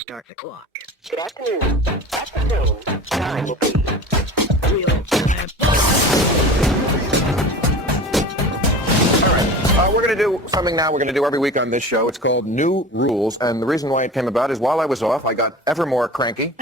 Start the clock. Good afternoon. Afternoon. Time will be Real time. All right. We're going to do something now we're going to do every week on this show. It's called New Rules. And the reason why it came about is while I was off, I got ever more cranky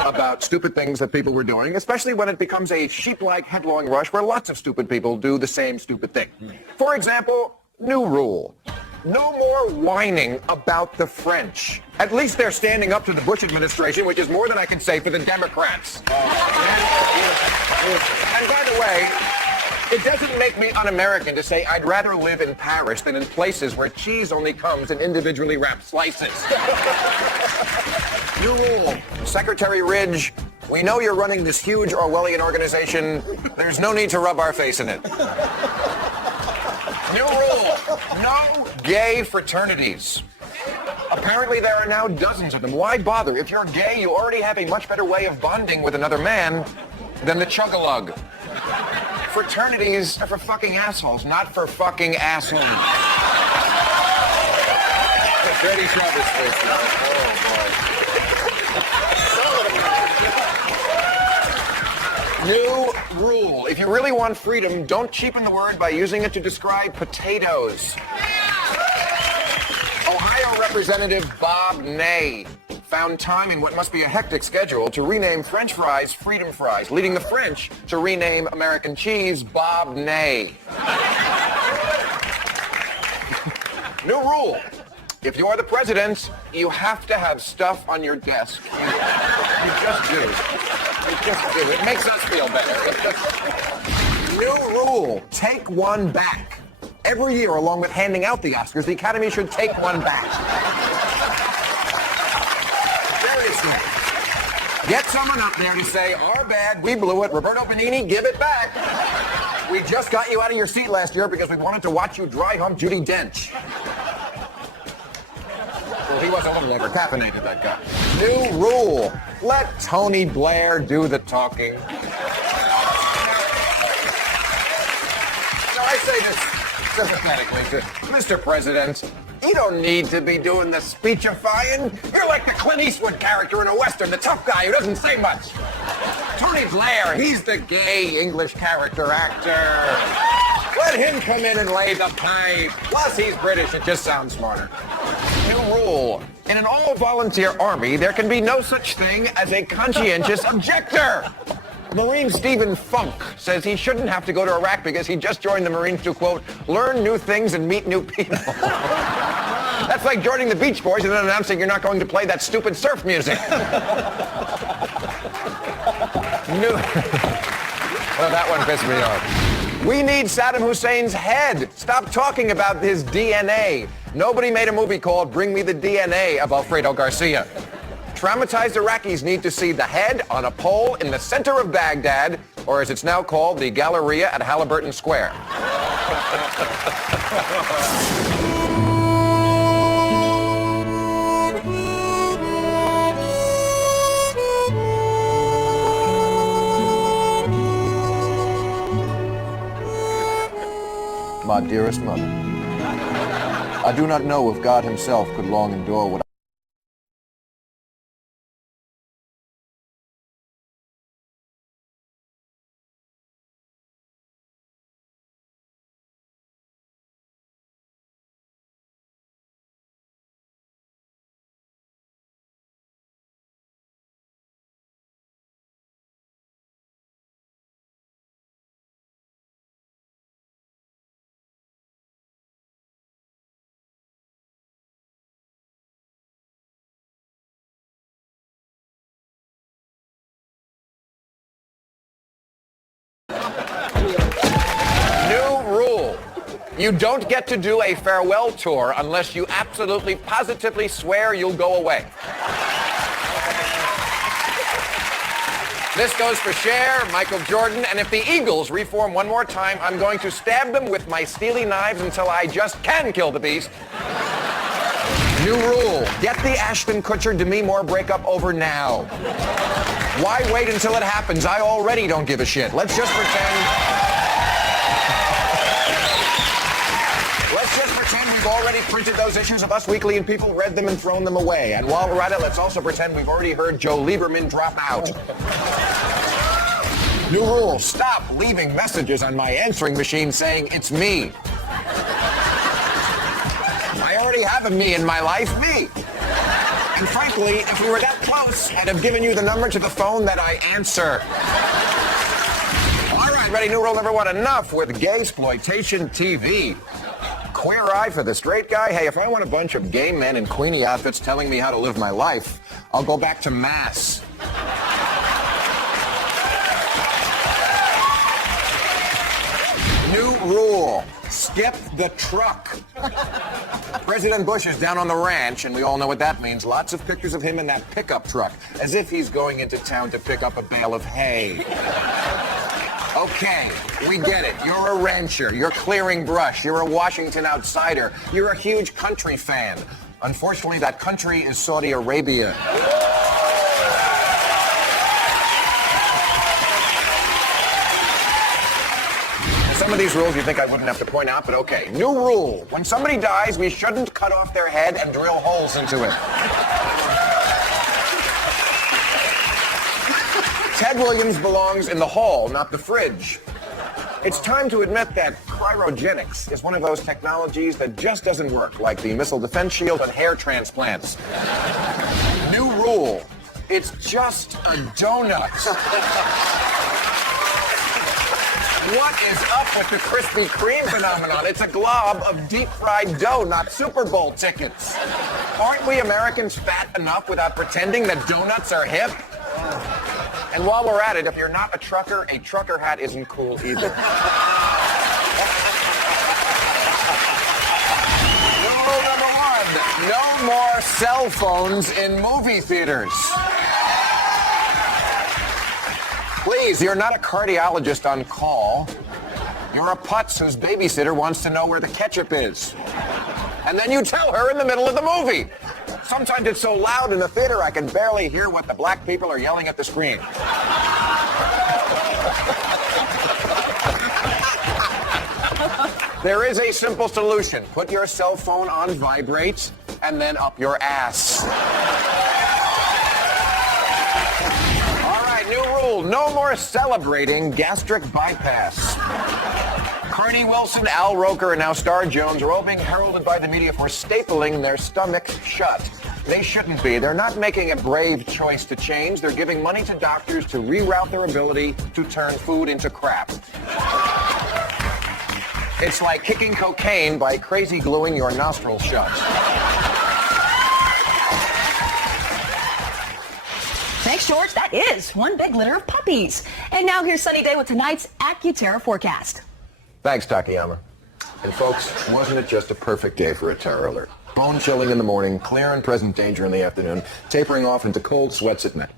about stupid things that people were doing, especially when it becomes a sheep-like headlong rush where lots of stupid people do the same stupid thing. For example, new rule. No more whining about the French. At least they're standing up to the Bush administration, which is more than I can say for the Democrats. And by the way, it doesn't make me un-American to say I'd rather live in Paris than in places where cheese only comes in individually wrapped slices. New rule. Secretary Ridge, we know you're running this huge Orwellian organization. There's no need to rub our face in it. New rule. No gay fraternities. Apparently there are now dozens of them. Why bother? If you're gay, you already have a much better way of bonding with another man than the chug-a-lug. Fraternities are for fucking assholes, not for fucking assholes. Brady Travis. New rule. If you really want freedom, don't cheapen the word by using it to describe potatoes. Ohio Representative Bob Ney found time in what must be a hectic schedule to rename French fries Freedom Fries, leading the French to rename American cheese Bob Ney. New rule. If you're the president, you have to have stuff on your desk. You just do. You just do. It makes us feel better. New rule. Take one back. Every year, along with handing out the Oscars, the Academy should take one back. Seriously. Get someone up there to say, our bad, we blew it. Roberto Benigni, give it back. We just got you out of your seat last year because we wanted to watch you dry hump Judi Dench. Well, he was a little over-caffeinated, that guy. New rule. Let Tony Blair do the talking. Now, I say this sympathetically to Mr. President. You don't need to be doing the speechifying. You're like the Clint Eastwood character in a Western, the tough guy who doesn't say much. Tony Blair, he's the gay English character actor. Let him come in and lay the pipe. Plus, he's British. It just sounds smarter. New rule. In an all-volunteer army, there can be no such thing as a conscientious objector. Marine Stephen Funk says he shouldn't have to go to Iraq because he just joined the Marines to, quote, learn new things and meet new people. That's like joining the Beach Boys and then announcing you're not going to play that stupid surf music. Well, that one pissed me off. We need Saddam Hussein's head. Stop talking about his DNA. Nobody made a movie called Bring Me the DNA of Alfredo Garcia. Traumatized Iraqis need to see the head on a pole in the center of Baghdad, or as it's now called, the Galleria at Halliburton Square. My dearest mother, I do not know if God himself could long endure what you don't get to do a farewell tour unless you absolutely, positively swear you'll go away. This goes for Cher, Michael Jordan, and if the Eagles reform one more time, I'm going to stab them with my steely knives until I just can kill the beast. New rule. Get the Ashton Kutcher Demi Moore breakup over now. Why wait until it happens? I already don't give a shit. Let's just pretend We've already printed those issues of Us Weekly and people read them and thrown them away. And while we're at it, let's also pretend we've already heard Joe Lieberman drop out. New rule, stop leaving messages on my answering machine saying it's me. I already have a me in my life, me. And frankly, if we were that close, I'd have given you the number to the phone that I answer. All right, ready, new rule number one. Enough with gay-sploitation TV. Queer eye for the straight guy? Hey, if I want a bunch of gay men in Queenie outfits telling me how to live my life, I'll go back to Mass. New rule, skip the truck. President Bush is down on the ranch, and we all know what that means. Lots of pictures of him in that pickup truck, as if he's going into town to pick up a bale of hay. Okay, we get it. You're a rancher. You're clearing brush. You're a Washington outsider. You're a huge country fan. Unfortunately, that country is Saudi Arabia. Some of these rules you think I wouldn't have to point out, but okay. New rule. When somebody dies, we shouldn't cut off their head and drill holes into it. Ted Williams belongs in the hall, not the fridge. It's time to admit that cryogenics is one of those technologies that just doesn't work, like the missile defense shield and hair transplants. New rule. It's just a donut. What is up with the Krispy Kreme phenomenon? It's a glob of deep-fried dough, not Super Bowl tickets. Aren't we Americans fat enough without pretending that donuts are hip? And while we're at it, if you're not a trucker hat isn't cool either. Rule number one, no more cell phones in movie theaters. Please, you're not a cardiologist on call. You're a putz whose babysitter wants to know where the ketchup is. And then you tell her in the middle of the movie. Sometimes it's so loud in the theater I can barely hear what the black people are yelling at the screen. There is a simple solution. Put your cell phone on vibrate and then up your ass. New rule, no more celebrating gastric bypass. Carney Wilson, Al Roker, and now Star Jones are all being heralded by the media for stapling their stomachs shut. They shouldn't be. They're not making a brave choice to change. They're giving money to doctors to reroute their ability to turn food into crap. It's like kicking cocaine by crazy gluing your nostrils shut. Thanks, George. That is one big litter of puppies. And now here's Sunny Day with tonight's AccuTerra forecast. Thanks, Takayama. And folks, wasn't it just a perfect day for a terror alert? Bone chilling in the morning, clear and present danger in the afternoon, tapering off into cold sweats at night.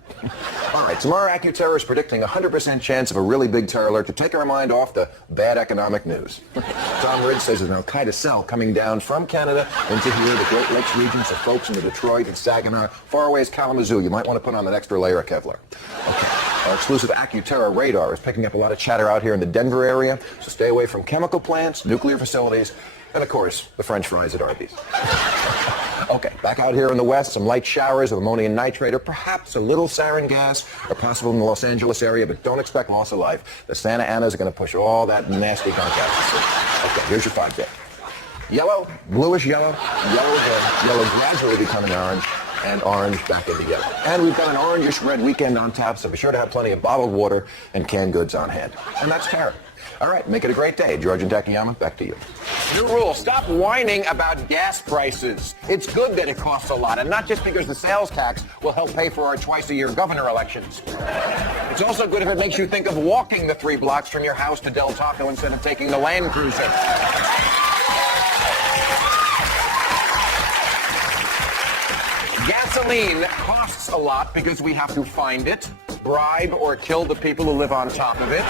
All right, tomorrow AccuTerra is predicting a 100% chance of a really big terror alert to take our mind off the bad economic news. Tom Ridge says there's an Al-Qaeda cell coming down from Canada into here, the Great Lakes region, so folks in the Detroit and Saginaw, far away as Kalamazoo, you might want to put on an extra layer of Kevlar. Okay, our exclusive AccuTerra radar is picking up a lot of chatter out here in the Denver area, so stay away from chemical plants, nuclear facilities, and of course, the French fries at Arby's. Okay, back out here in the west, some light showers of ammonium nitrate or perhaps a little sarin gas are possible in the Los Angeles area, but don't expect loss of life. The Santa Anas are going to push all that nasty contact. Okay, here's your 5-day. Yellow, bluish yellow, yellow again, yellow gradually becoming orange, and orange back into yellow. And we've got an orangish red weekend on tap, so be sure to have plenty of bottled water and canned goods on hand. And that's terror. All right, make it a great day. George and Takayama, back to you. New rule, stop whining about gas prices. It's good that it costs a lot, and not just because the sales tax will help pay for our twice-a-year governor elections. It's also good if it makes you think of walking the 3 blocks from your house to Del Taco instead of taking the Land Cruiser. Gasoline costs a lot because we have to find it, bribe or kill the people who live on top of it,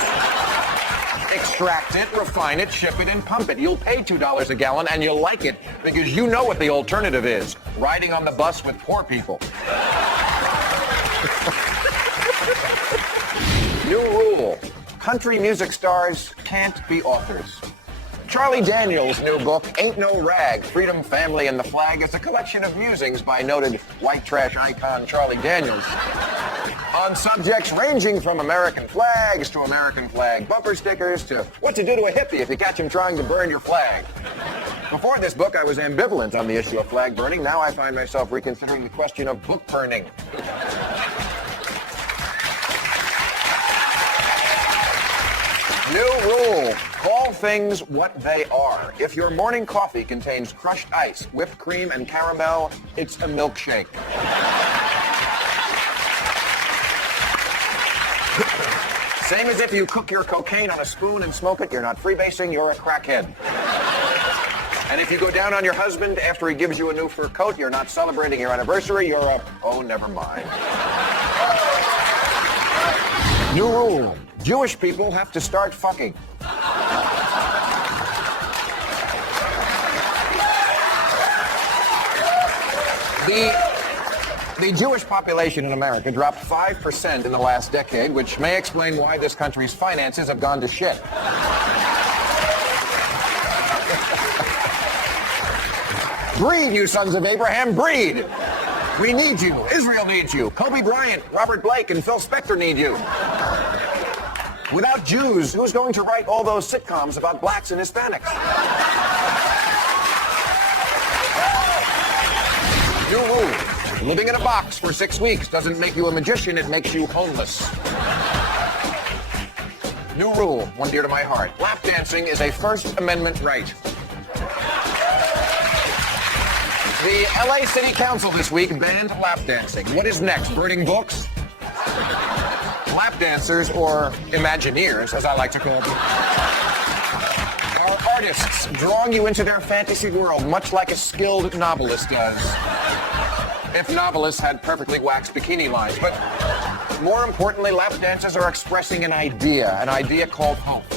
extract it, refine it, ship it, and pump it. You'll pay $2 a gallon, and you'll like it because you know what the alternative is, riding on the bus with poor people. New rule, country music stars can't be authors. Charlie Daniels' new book, Ain't No Rag, Freedom, Family, and the Flag, is a collection of musings by noted white trash icon Charlie Daniels on subjects ranging from American flags to American flag bumper stickers to what to do to a hippie if you catch him trying to burn your flag. Before this book, I was ambivalent on the issue of flag burning. Now I find myself reconsidering the question of book burning. New rule. Call things what they are. If your morning coffee contains crushed ice, whipped cream, and caramel, it's a milkshake. Same as if you cook your cocaine on a spoon and smoke it, you're not freebasing, you're a crackhead. And if you go down on your husband after he gives you a new fur coat, you're not celebrating your anniversary, you're a, oh, never mind. New rule. Jewish people have to start fucking. The Jewish population in America dropped 5% in the last decade, which may explain why this country's finances have gone to shit. Breed, you sons of Abraham, breed! We need you. Israel needs you. Kobe Bryant, Robert Blake, and Phil Spector need you. Without Jews, who's going to write all those sitcoms about blacks and Hispanics? New rule. Living in a box for 6 weeks doesn't make you a magician, it makes you homeless. New rule, one dear to my heart. Lap dancing is a First Amendment right. The LA City Council this week banned lap dancing. What is next? Burning books? Lap dancers, or Imagineers, as I like to call them, are artists drawing you into their fantasy world, much like a skilled novelist does. If novelists had perfectly waxed bikini lines. But more importantly, lap dancers are expressing an idea called hope.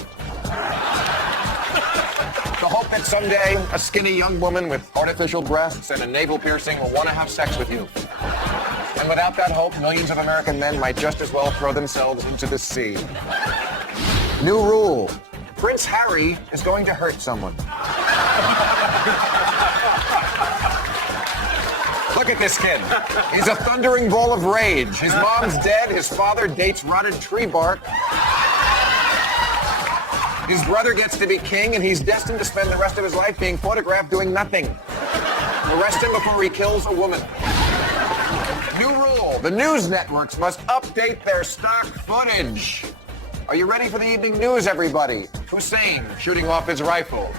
The hope that someday a skinny young woman with artificial breasts and a navel piercing will want to have sex with you. And without that hope, millions of American men might just as well throw themselves into the sea. New rule. Prince Harry is going to hurt someone. Look at this kid. He's a thundering ball of rage. His mom's dead. His father dates rotted tree bark. His brother gets to be king, and he's destined to spend the rest of his life being photographed doing nothing. Arrest him before he kills a woman. New rule. The news networks must update their stock footage. Are you ready for the evening news, everybody? Hussein shooting off his rifle.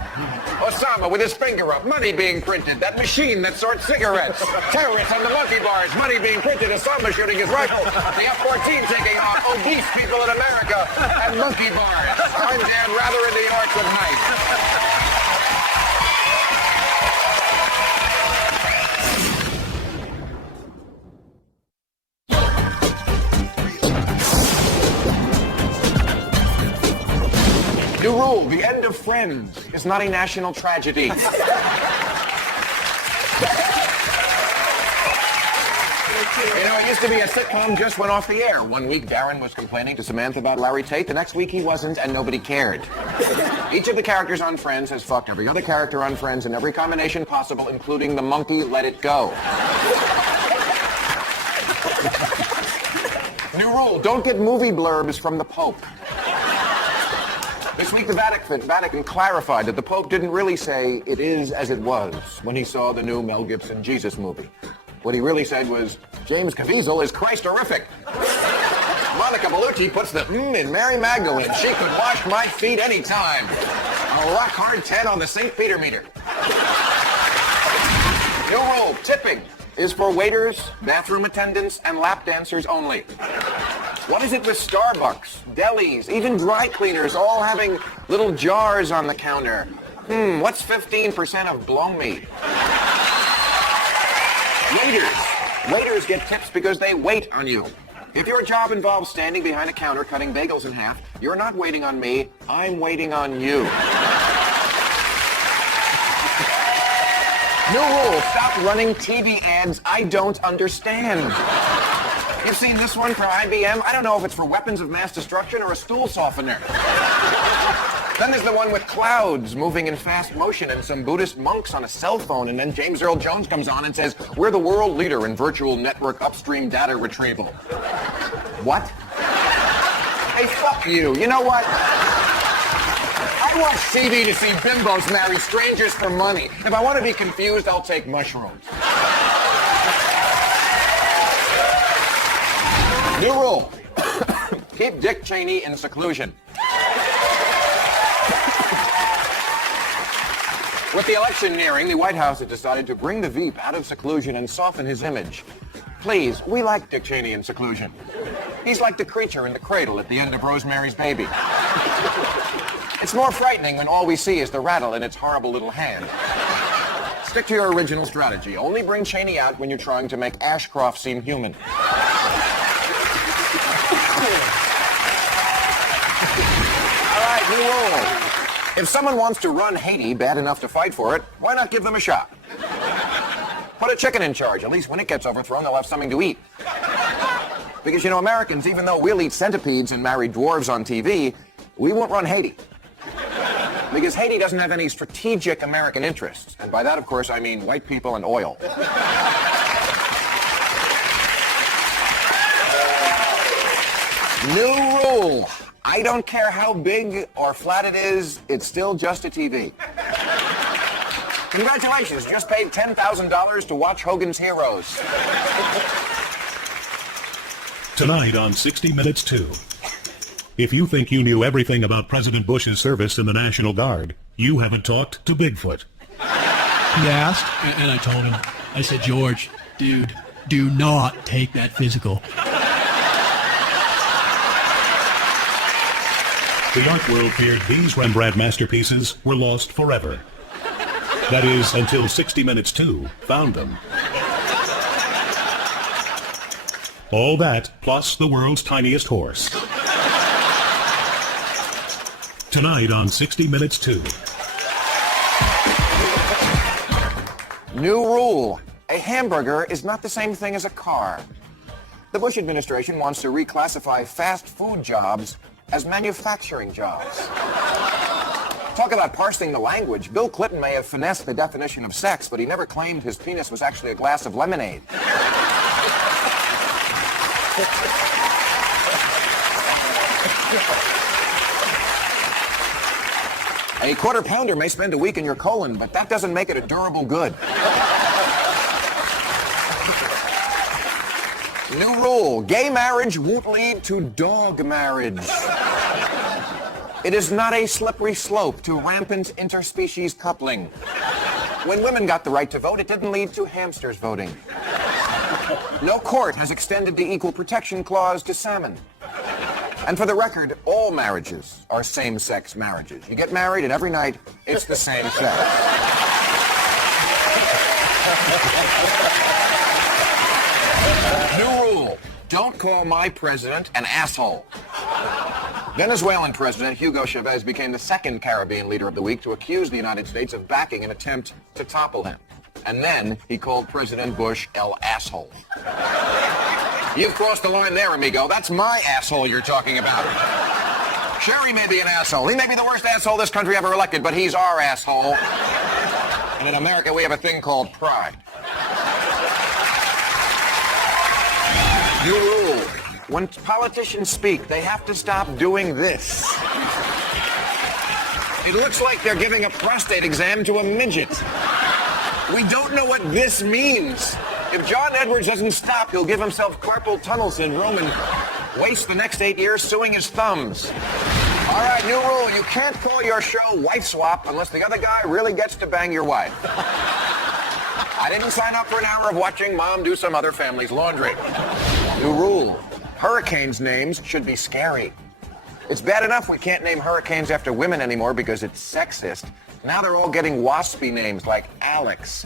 Osama with his finger up, money being printed. That machine that sorts cigarettes. Terrorists on the monkey bars, money being printed. Osama shooting his rifle. The F-14 taking off. Obese people in America and monkey bars. I'm Dan Rather in New York tonight. New rule, the end of Friends is not a national tragedy. You know, it used to be a sitcom just went off the air. One week, Darren was complaining to Samantha about Larry Tate. The next week, he wasn't, and nobody cared. Each of the characters on Friends has fucked every other character on Friends in every combination possible, including the monkey Let It Go. New rule, don't get movie blurbs from the Pope. This week, the Vatican clarified that the Pope didn't really say, "It is as it was," when he saw the new Mel Gibson Jesus movie. What he really said was, "James Caviezel is Christ-orific." Monica Bellucci puts the in Mary Magdalene. She could wash my feet anytime. A rock-hard 10 on the St. Peter meter. New rule, tipping is for waiters, bathroom attendants, and lap dancers only. What is it with Starbucks, delis, even dry cleaners all having little jars on the counter? What's 15% of blow me? Waiters get tips because they wait on you. If your job involves standing behind a counter cutting bagels in half, you're not waiting on me, I'm waiting on you. New rule, stop running TV ads I don't understand. You've seen this one for IBM? I don't know if it's for weapons of mass destruction or a stool softener. Then there's the one with clouds moving in fast motion and some Buddhist monks on a cell phone, and then James Earl Jones comes on and says, we're the world leader in virtual network upstream data retrieval. What? Hey, fuck you. You know what? I watch TV to see bimbos marry strangers for money. If I want to be confused, I'll take mushrooms. New rule. Keep Dick Cheney in seclusion. With the election nearing, the White House has decided to bring the Veep out of seclusion and soften his image. Please, we like Dick Cheney in seclusion. He's like the creature in the cradle at the end of Rosemary's Baby. It's more frightening when all we see is the rattle in its horrible little hand. Stick to your original strategy. Only bring Cheney out when you're trying to make Ashcroft seem human. All right, new rule. If someone wants to run Haiti bad enough to fight for it, why not give them a shot? Put a chicken in charge. At least when it gets overthrown, they'll have something to eat. Because, you know, Americans, even though we'll eat centipedes and marry dwarves on TV, we won't run Haiti. Because Haiti doesn't have any strategic American interests. And by that, of course, I mean white people and oil. New rule. I don't care how big or flat it is, it's still just a TV. Congratulations, just paid $10,000 to watch Hogan's Heroes. Tonight on 60 Minutes 2. If you think you knew everything about President Bush's service in the National Guard, you haven't talked to Bigfoot. He asked, and I told him, I said, George, dude, do not take that physical. The art world feared these Rembrandt masterpieces were lost forever. That is, until 60 Minutes 2 found them. All that, plus the world's tiniest horse. Tonight on 60 Minutes 2. New rule. A hamburger is not the same thing as a car. The Bush administration wants to reclassify fast food jobs as manufacturing jobs. Talk about parsing the language. Bill Clinton may have finessed the definition of sex, but he never claimed his penis was actually a glass of lemonade. A quarter pounder may spend a week in your colon, but that doesn't make it a durable good. New rule, gay marriage won't lead to dog marriage. It is not a slippery slope to rampant interspecies coupling. When women got the right to vote, it didn't lead to hamsters voting. No court has extended the equal protection clause to salmon. And for the record, all marriages are same-sex marriages. You get married and every night, it's the same sex. New rule, don't call my president an asshole. Venezuelan President Hugo Chavez became the second Caribbean leader of the week to accuse the United States of backing an attempt to topple him. And then he called President Bush El Asshole. You've crossed the line there, amigo. That's my asshole you're talking about. Sure, he may be an asshole. He may be the worst asshole this country ever elected, but he's our asshole. And in America, we have a thing called pride. New rule. When politicians speak, they have to stop doing this. It looks like they're giving a prostate exam to a midget. We don't know what this means. If John Edwards doesn't stop, he'll give himself carpal tunnel syndrome and waste the next 8 years suing his thumbs. All right, new rule. You can't call your show Wife Swap unless the other guy really gets to bang your wife. I didn't sign up for an hour of watching Mom do some other family's laundry. New rule. Hurricanes' names should be scary. It's bad enough we can't name hurricanes after women anymore because it's sexist. Now they're all getting waspy names like Alex,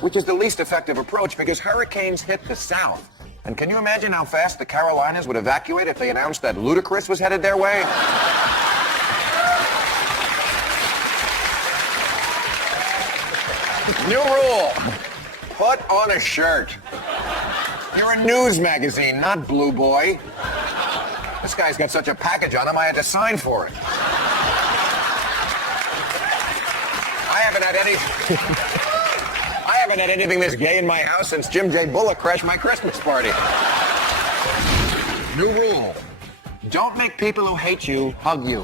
which is the least effective approach because hurricanes hit the South. And can you imagine how fast the Carolinas would evacuate if they announced that Ludacris was headed their way? New rule. Put on a shirt. You're a news magazine, not Blue Boy. This guy's got such a package on him, I had to sign for it. had any... I haven't had anything this gay in my house since Jim J. Bullock crashed my Christmas party. New rule. Don't make people who hate you hug you.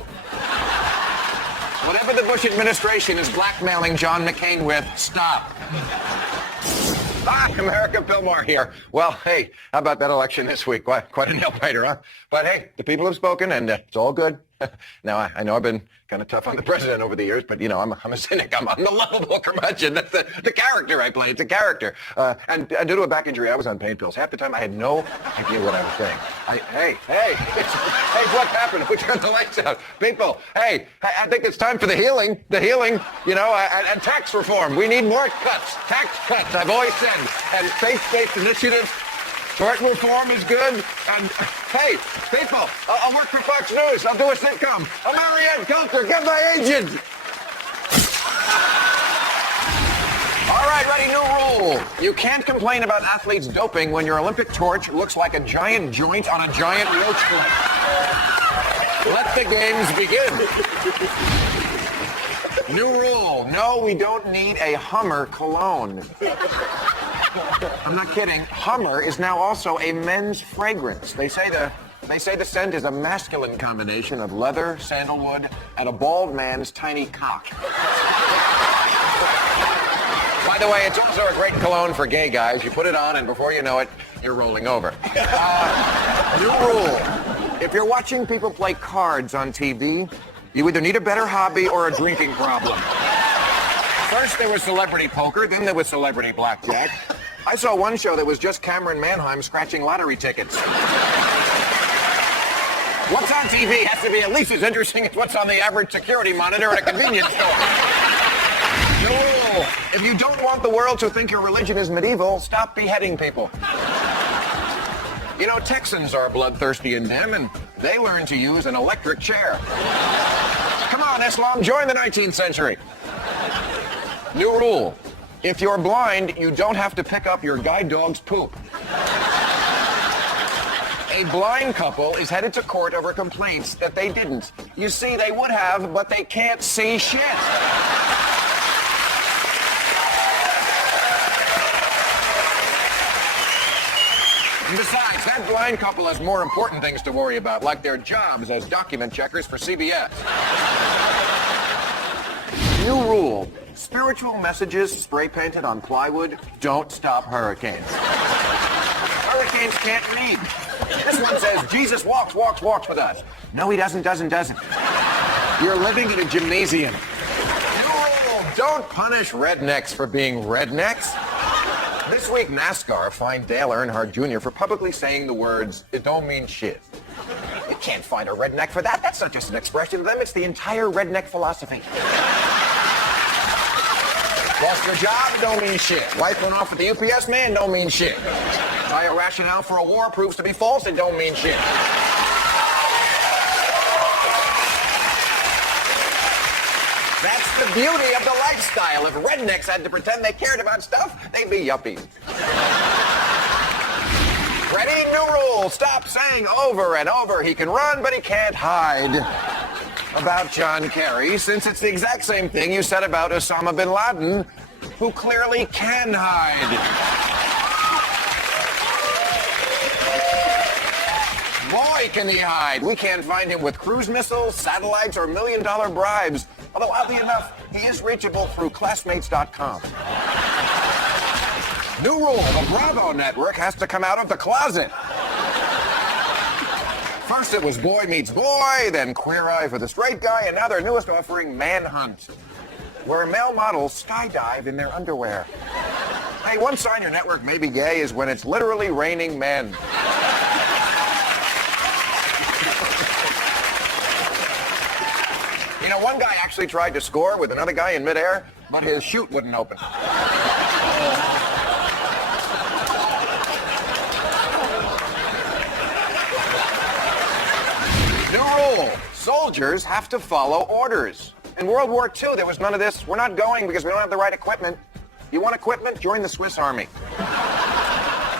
Whatever the Bush administration is blackmailing John McCain with, stop. Hi, America, Bill Maher here. Well, hey, how about that election this week? Quite a nail-biter, huh? But hey, the people have spoken, and it's all good. Now, I know I've been kind of tough on the president over the years, but, you know, I'm a cynic. I'm the lovable curmudgeon. That's the character I play. It's a character. And due to a back injury, I was on pain pills. Half the time, I had no idea what I was saying. Hey, what happened? We turned the lights out. People, hey, I think it's time for the healing, you know, and tax reform. We need more cuts, tax cuts, I've always said. And faith-based initiatives. Tort reform is good, and hey, people, I'll work for Fox News. I'll do a sitcom. I'll marry Ed Coulter. Get my agent. All right, ready, new rule. You can't complain about athletes doping when your Olympic torch looks like a giant joint on a giant roach clip. Let the games begin. New rule. No, we don't need a Hummer cologne. I'm not kidding. Hummer is now also a men's fragrance. They say the scent is a masculine combination of leather, sandalwood, and a bald man's tiny cock. By the way, it's also a great cologne for gay guys. You put it on, and before you know it, you're rolling over. New rule. If you're watching people play cards on TV, you either need a better hobby or a drinking problem. First there was celebrity poker, then there was celebrity blackjack. I saw one show that was just Cameron Manheim scratching lottery tickets. What's on TV has to be at least as interesting as what's on the average security monitor at a convenience store. New rule. If you don't want the world to think your religion is medieval, stop beheading people. You know, Texans are bloodthirsty and dim, and they learn to use an electric chair. Come on, Islam, join the 19th century. New rule. If you're blind, you don't have to pick up your guide dog's poop. A blind couple is headed to court over complaints that they didn't. You see, they would have, but they can't see shit. And besides, that blind couple has more important things to worry about, like their jobs as document checkers for CBS. New rule. Spiritual messages spray painted on plywood don't stop hurricanes. Hurricanes can't read. This one says, Jesus walks with us. No, he doesn't. You're living in a gymnasium. New rule. Don't punish rednecks for being rednecks. This week, NASCAR fined Dale Earnhardt Jr. for publicly saying the words, "It don't mean shit." You can't find a redneck for that. That's not just an expression of them. It's the entire redneck philosophy. Lost your job, don't mean shit. Wife went off with the UPS man, don't mean shit. Entire rationale for a war proves to be false, it don't mean shit. That's the beauty of the lifestyle. If rednecks had to pretend they cared about stuff, they'd be yuppies. Ready? New rule. Stop saying over and over he can run, but he can't hide. About John Kerry, since it's the exact same thing you said about Osama bin Laden, who clearly can hide. Boy, can he hide. We can't find him with cruise missiles, satellites, or million-dollar bribes. Although, oddly enough, he is reachable through classmates.com. New rule, the Bravo network has to come out of the closet. First it was Boy Meets Boy, then Queer Eye for the Straight Guy, and now their newest offering, Manhunt, where male models skydive in their underwear. Hey, one sign your network may be gay is when it's literally raining men. You know, one guy actually tried to score with another guy in midair, but his chute wouldn't open. New rule. Soldiers have to follow orders. In World War II, there was none of this. We're not going because we don't have the right equipment. You want equipment? Join the Swiss Army.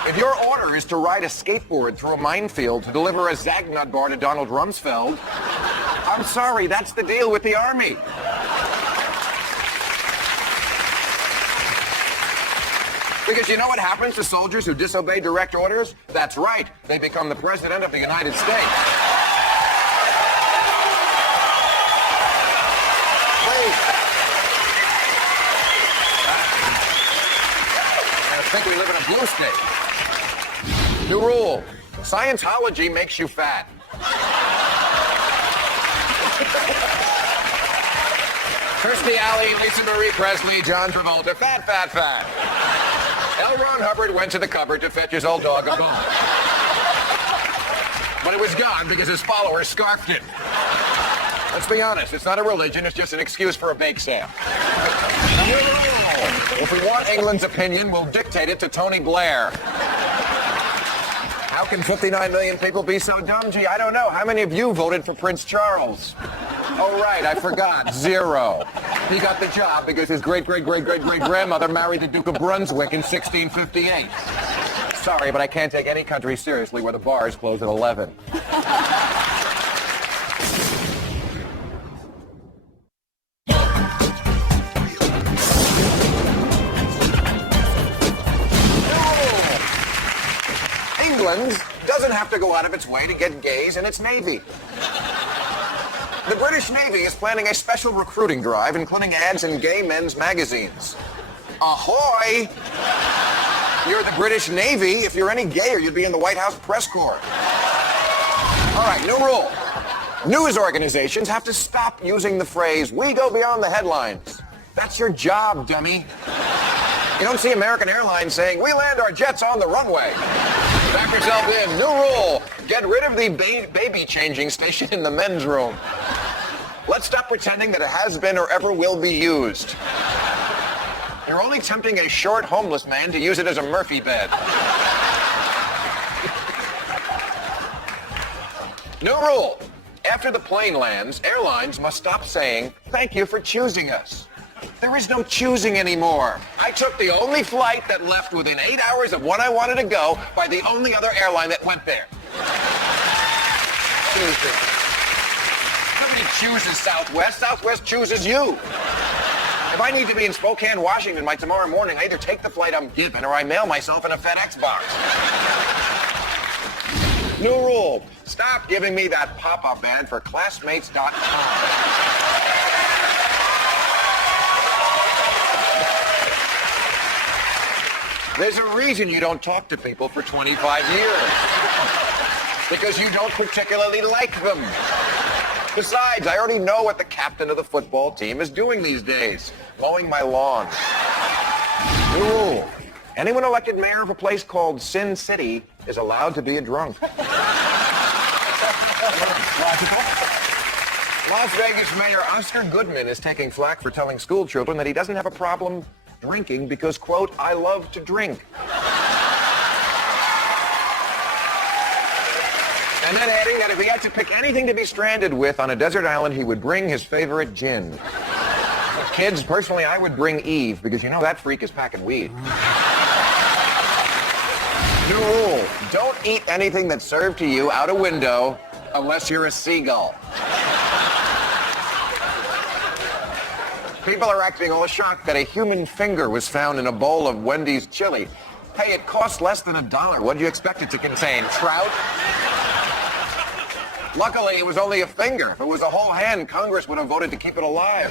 If your order is to ride a skateboard through a minefield to deliver a Zagnut bar to Donald Rumsfeld, I'm sorry, that's the deal with the Army. Because you know what happens to soldiers who disobey direct orders? That's right. They become the president of the United States. Wait. I think we live in a blue state. New rule. Scientology makes you fat. Kirstie Alley, Lisa Marie Presley, John Travolta, fat, fat, fat. L. Ron Hubbard went to the cupboard to fetch his old dog a bone. But it was gone because his followers scarfed it. Let's be honest, it's not a religion, it's just an excuse for a bake sale. If we want England's opinion, we'll dictate it to Tony Blair. How can 59 million people be so dumb? Gee, I don't know. How many of you voted for Prince Charles? Oh, right, I forgot. 0. He got the job because his great-great-great-great-great-grandmother married the Duke of Brunswick in 1658. Sorry, but I can't take any country seriously where the bars close at 11. England doesn't have to go out of its way to get gays in its Navy. The British Navy is planning a special recruiting drive, including ads in gay men's magazines. Ahoy! You're the British Navy. If you're any gayer, you'd be in the White House press corps. All right, new rule. News organizations have to stop using the phrase, "we go beyond the headlines." That's your job, dummy. You don't see American Airlines saying, "we land our jets on the runway." Back yourself in. New rule. Get rid of the baby changing station in the men's room. Let's stop pretending that it has been or ever will be used. You're only tempting a short homeless man to use it as a Murphy bed. New rule. After the plane lands, airlines must stop saying, "thank you for choosing us." There is no choosing anymore. I took the only flight that left within 8 hours of when I wanted to go by the only other airline that went there. Choosing. Nobody chooses Southwest. Southwest chooses you. If I need to be in Spokane, Washington by tomorrow morning, I either take the flight I'm given or I mail myself in a FedEx box. New rule. Stop giving me that pop-up ad for classmates.com. There's a reason you don't talk to people for 25 years. Because you don't particularly like them. Besides, I already know what the captain of the football team is doing these days. Mowing my lawn. New rule. Anyone elected mayor of a place called Sin City is allowed to be a drunk. Logical. Las Vegas Mayor Oscar Goodman is taking flack for telling school children that he doesn't have a problem drinking because, quote, "I love to drink." And then adding that if he had to pick anything to be stranded with on a desert island, he would bring his favorite gin. Kids, personally, I would bring Eve because you know that freak is packing weed. New rule. Don't eat anything that's served to you out a window unless you're a seagull. People are acting all shocked that a human finger was found in a bowl of Wendy's chili. Hey, it costs less than $1. What do you expect it to contain? Trout? Luckily, it was only a finger. If it was a whole hand, Congress would have voted to keep it alive.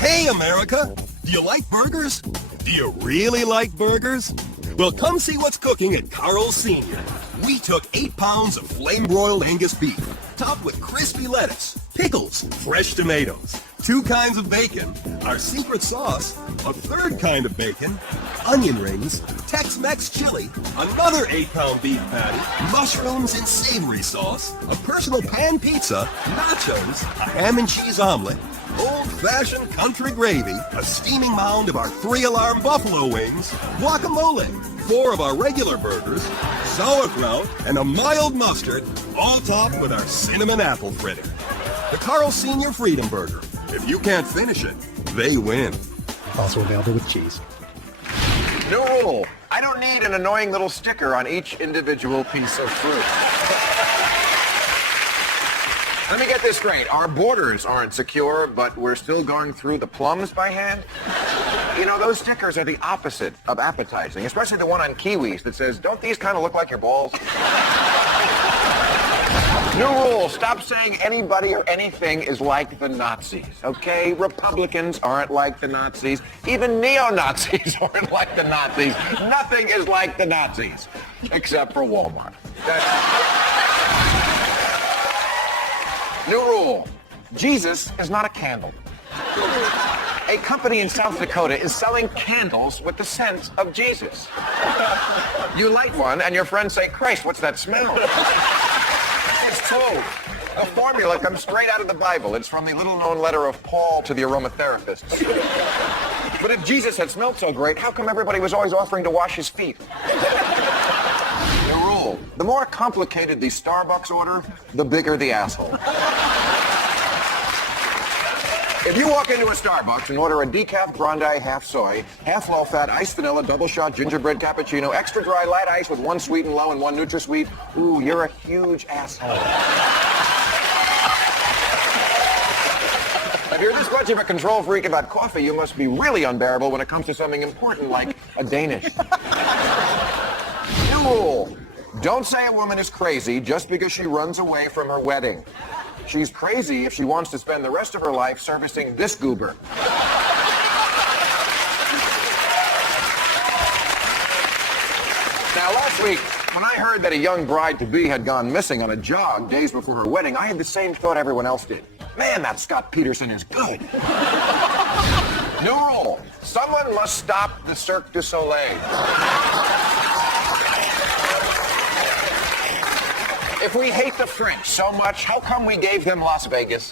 Hey, America! Do you like burgers? Do you really like burgers? Well, come see what's cooking at Carl's Sr. We took 8 pounds of flame-broiled Angus beef, topped with crispy lettuce, pickles, fresh tomatoes, 2 kinds of bacon, our secret sauce, a 3rd kind of bacon, onion rings, Tex-Mex chili, another 8-pound beef patty, mushrooms and savory sauce, a personal pan pizza, nachos, a ham and cheese omelet, old-fashioned country gravy, a steaming mound of our 3-alarm buffalo wings, guacamole, 4 of our regular burgers, sauerkraut, and a mild mustard, all topped with our cinnamon apple fritter. The Carl Sr. Freedom Burger. If you can't finish it, they win. Also available with cheese. New rule. I don't need an annoying little sticker on each individual piece of fruit. Let me get this straight. Our borders aren't secure, but we're still going through the plums by hand? You know, those stickers are the opposite of appetizing, especially the one on kiwis that says, "Don't these kind of look like your balls?" New rule, stop saying anybody or anything is like the Nazis, okay? Republicans aren't like the Nazis. Even neo-Nazis aren't like the Nazis. Nothing is like the Nazis, except for Walmart. New rule, Jesus is not a candle. A company in South Dakota is selling candles with the scent of Jesus. You light one and your friends say, "Christ, what's that smell?" It's true. The formula comes straight out of the Bible. It's from the little-known letter of Paul to the aromatherapists. But if Jesus had smelled so great, how come everybody was always offering to wash his feet? The rule, the more complicated the Starbucks order, the bigger the asshole. If you walk into a Starbucks and order a decaf grande, half soy, half low-fat, iced vanilla, double shot, gingerbread cappuccino, extra dry, light ice with 1 sweet and low and 1 NutraSweet, ooh, you're a huge asshole. If you're this much of a control freak about coffee, you must be really unbearable when it comes to something important like a Danish. New rule, don't say a woman is crazy just because she runs away from her wedding. She's crazy if she wants to spend the rest of her life servicing this goober. Now, last week, when I heard that a young bride-to-be had gone missing on a jog days before her wedding, I had the same thought everyone else did. Man, that Scott Peterson is good. New rule, someone must stop the Cirque du Soleil. If we hate the French so much, how come we gave them Las Vegas?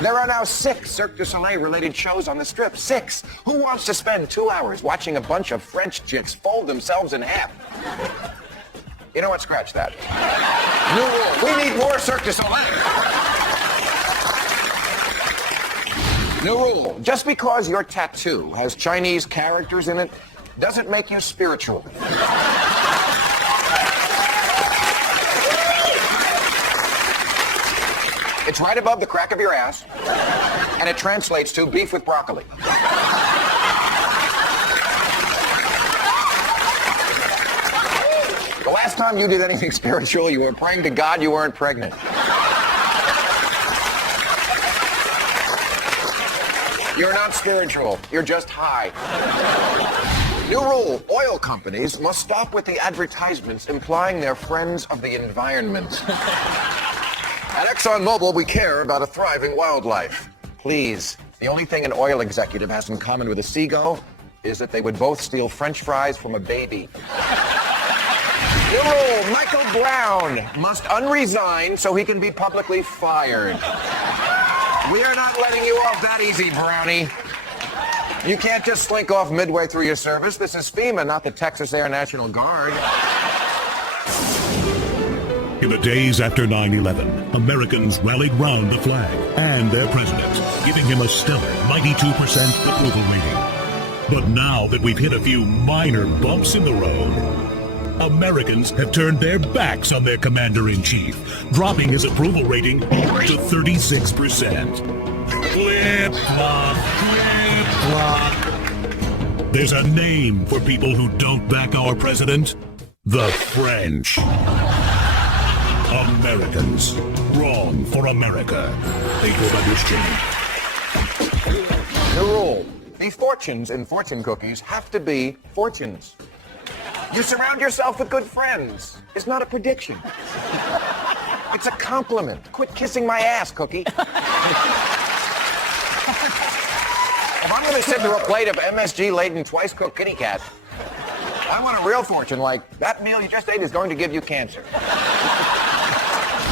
There are now 6 Cirque du Soleil-related shows on the Strip. 6. Who wants to spend 2 hours watching a bunch of French chicks fold themselves in half? You know what? Scratch that. New rule. We need more Cirque du Soleil. New rule. Just because your tattoo has Chinese characters in it doesn't make you spiritual. It's right above the crack of your ass, and it translates to beef with broccoli. The last time you did anything spiritual, you were praying to God you weren't pregnant. You're not spiritual. You're just high. New rule, oil companies must stop with the advertisements implying they're friends of the environment. At ExxonMobil, we care about a thriving wildlife. Please, the only thing an oil executive has in common with a seagull is that they would both steal French fries from a baby. New rule, Michael Brown must unresign so he can be publicly fired. We are not letting you off that easy, Brownie. You can't just slink off midway through your service. This is FEMA, not the Texas Air National Guard. In the days after 9/11, Americans rallied round the flag and their president, giving him a stellar 92% approval rating. But now that we've hit a few minor bumps in the road, Americans have turned their backs on their commander-in-chief, dropping his approval rating to 36%. Flip-flop, flip-flop. There's a name for people who don't back our president: the French. Americans. Wrong for America. They will understand. New rule. The fortunes in fortune cookies have to be fortunes. You surround yourself with good friends. It's not a prediction. It's a compliment. Quit kissing my ass, Cookie. If I'm going to sit through a plate of MSG-laden twice-cooked kitty cat, I want a real fortune like, that meal you just ate is going to give you cancer.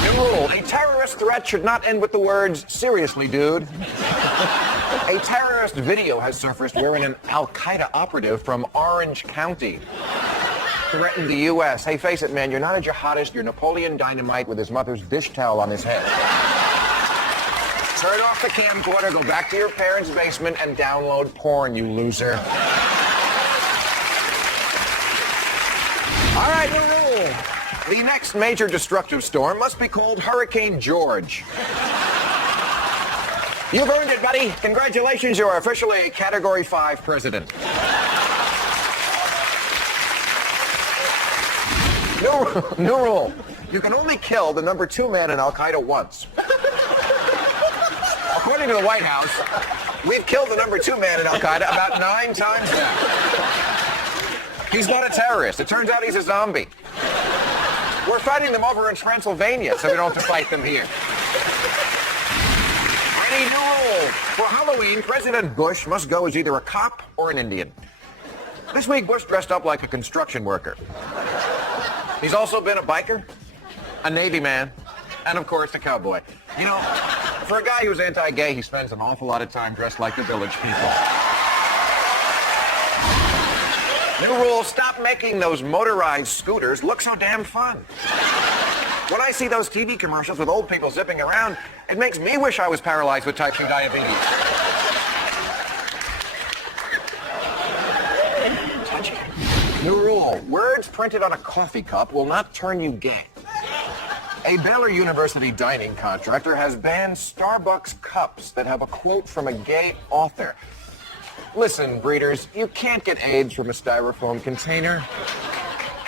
New rule, a terrorist threat should not end with the words, seriously, dude. A terrorist video has surfaced wherein an Al-Qaeda operative from Orange County threatened the U.S. Hey, face it, man, you're not a jihadist, you're Napoleon Dynamite with his mother's dish towel on his head. Turn off the camcorder, go back to your parents' basement, and download porn, you loser. All right, new rule. The next major destructive storm must be called Hurricane George. You've earned it, buddy. Congratulations, you are officially a Category 5 president. New rule. You can only kill the number 2 man in Al-Qaeda once. According to the White House, we've killed the number 2 man in Al-Qaeda about 9 times now. He's not a terrorist. It turns out he's a zombie. We're fighting them over in Transylvania, so we don't have to fight them here. Any new rule. For Halloween, President Bush must go as either a cop or an Indian. This week, Bush dressed up like a construction worker. He's also been a biker, a Navy man, and of course, a cowboy. You know, for a guy who's anti-gay, he spends an awful lot of time dressed like the village people. New rule, stop making those motorized scooters look so damn fun. When I see those TV commercials with old people zipping around, it makes me wish I was paralyzed with type 2 diabetes. New rule, words printed on a coffee cup will not turn you gay. A Baylor University dining contractor has banned Starbucks cups that have a quote from a gay author. Listen, breeders, you can't get AIDS from a styrofoam container.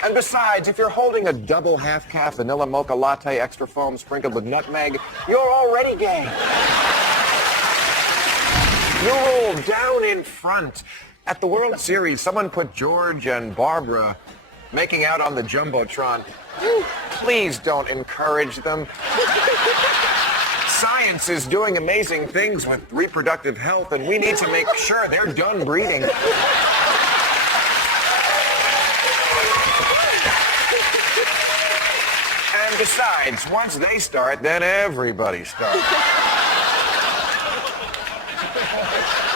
And besides, if you're holding a double half-calf vanilla mocha latte extra foam sprinkled with nutmeg, you're already gay. New rule, down in front. At the World Series, someone put George and Barbara making out on the Jumbotron. Please don't encourage them. Science is doing amazing things with reproductive health, and we need to make sure they're done breeding. And besides, once they start, then everybody starts.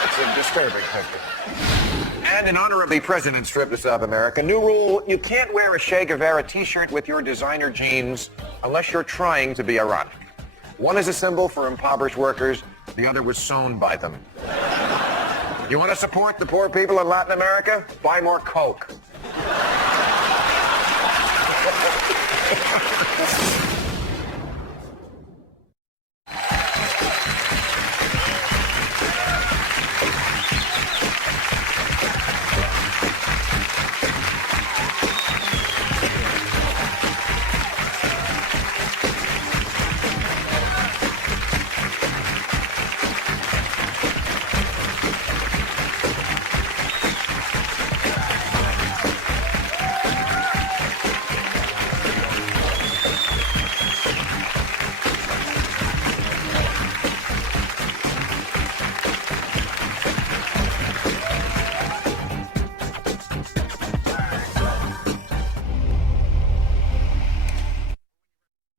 It's a disturbing picture. And in honor of the president's trip to South America, new rule, you can't wear a Che Guevara t-shirt with your designer jeans unless you're trying to be ironic. One is a symbol for impoverished workers, the other was sewn by them. You want to support the poor people in Latin America? Buy more Coke.